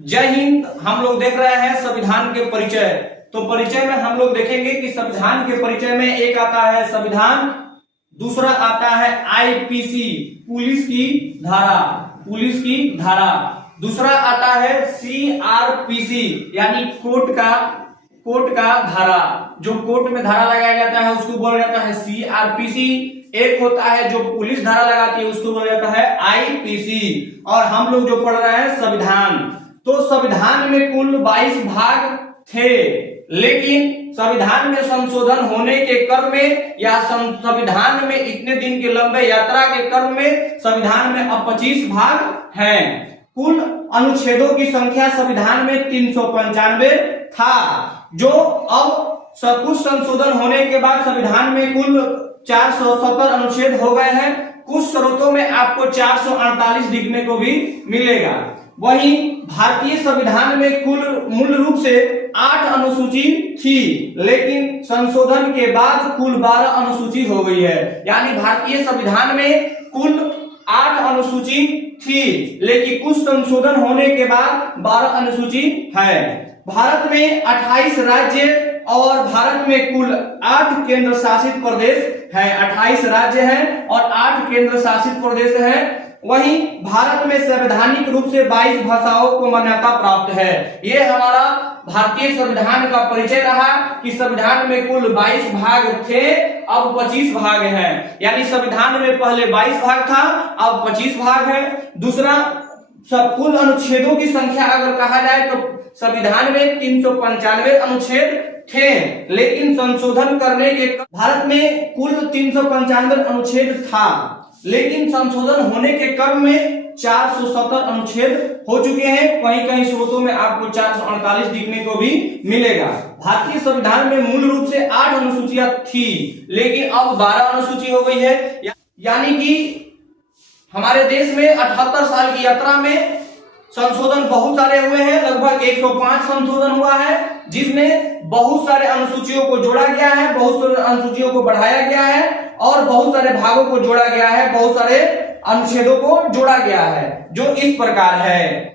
जय हिंद। हम लोग देख रहे हैं संविधान के परिचय। तो परिचय में हम लोग देखेंगे कि संविधान के परिचय में एक आता है संविधान, दूसरा आता है आईपीसी पुलिस की धारा, दूसरा आता है सीआरपीसी यानी कोर्ट का धारा। जो कोर्ट में धारा लगाया जाता है उसको बोला जाता है सीआरपीसी। एक होता है जो पुलिस धारा लगाती है उसको बोला जाता है आईपीसी। और हम लोग जो पढ़ रहे हैं संविधान, तो संविधान में कुल 22 भाग थे, लेकिन संविधान में संशोधन होने के क्रम में या संविधान में इतने दिन के लंबे यात्रा के क्रम में संविधान में अब 25 भाग हैं। कुल अनुच्छेदों की संख्या संविधान में 395 था, जो अब कुछ संशोधन होने के बाद संविधान में कुल 470 अनुच्छेद हो गए हैं। कुछ स्रोतों में आपको 448 दिखने को भी मिलेगा। वहीं भारतीय संविधान में कुल मूल रूप से 8 अनुसूची थी, लेकिन संशोधन के बाद कुल 12 अनुसूची हो गई है। यानी भारतीय संविधान में कुल 8 अनुसूची थी, लेकिन कुछ संशोधन होने के बाद 12 अनुसूची है। भारत में 28 राज्य और भारत में कुल 8 केंद्र शासित प्रदेश है। 28 राज्य हैं और 8 केंद्र शासित प्रदेश हैं। वहीं भारत में संवैधानिक रूप से 22 भाषाओं को मान्यता प्राप्त है। ये हमारा भारतीय संविधान का परिचय रहा कि संविधान में कुल 22 भाग थे, अब 25 भाग हैं। यानी संविधान में पहले 22 भाग था, अब 25 भाग है। दूसरा, सब कुल अनुच्छेदों की संख्या अगर कहा जाए तो संविधान में 395 अनुच्छेद थे, लेकिन संशोधन करने के भारत में कुल 395 अनुच्छेद था, लेकिन संशोधन होने के क्रम में 470 अनुच्छेद हो चुके हैं। कहीं कहीं स्रोतों में आपको 448 दिखने को भी मिलेगा। भारतीय संविधान में मूल रूप से 8 अनुसूचियां थी, लेकिन अब 12 अनुसूची हो गई है। यानी कि हमारे देश में 78 साल की यात्रा में संशोधन बहुत सारे हुए हैं। लगभग 105 संशोधन हुआ है, जिसमें बहुत सारे अनुसूचियों को जोड़ा गया है, बहुत सारे अनुसूचियों को बढ़ाया गया है और बहुत सारे भागों को जोड़ा गया है, बहुत सारे अनुच्छेदों को जोड़ा गया है, जो इस प्रकार है।